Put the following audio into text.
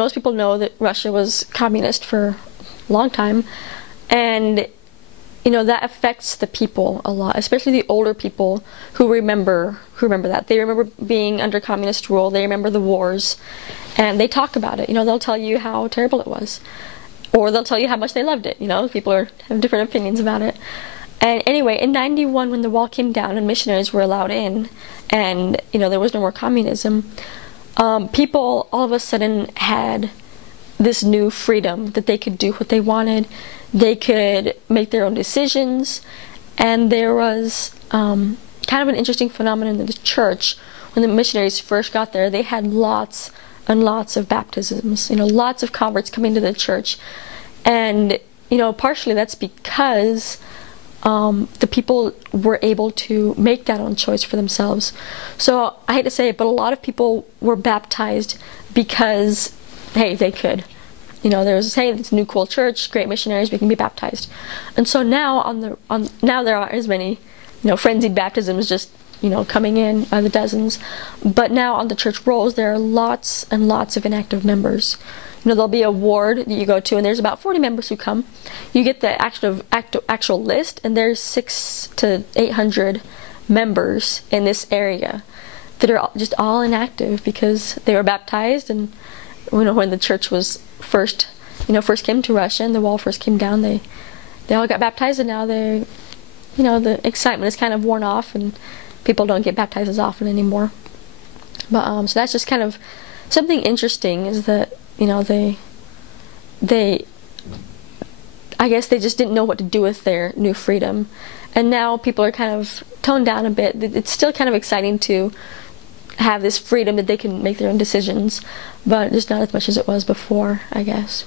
Most people know that Russia was communist for a long time, and that affects the people a lot, especially the older people who remember that. They remember being under communist rule. They remember the wars, and they talk about it. They'll tell you how terrible it was, or they'll tell you how much they loved it. People have different opinions about it. And anyway, in '91, when the wall came down and missionaries were allowed in, and there was no more communism, people all of a sudden had this new freedom that they could do what they wanted. They could make their own decisions, and there was kind of an interesting phenomenon in the church. When the missionaries first got there, they had lots and lots of baptisms, lots of converts coming to the church. And partially that's because the people were able to make that own choice for themselves. So I hate to say it, but a lot of people were baptized because, hey, they could. There was, hey, it's a new cool church, great missionaries, we can be baptized. And so now now there aren't as many, frenzied baptisms just, coming in by the dozens. But now on the church rolls, there are lots and lots of inactive members. There'll be a ward that you go to, and there's about 40 members who come. You get the actual list, and there's 600 to 800 members in this area that are just all inactive because they were baptized. And when the church was first came to Russia and the wall first came down, they all got baptized, and now the excitement is kind of worn off, and people don't get baptized as often anymore. But so that's just kind of something interesting, is that they I guess they just didn't know what to do with their new freedom, and now people are kind of toned down a bit. It's still kind of exciting to have this freedom that they can make their own decisions, but just not as much as it was before, I guess.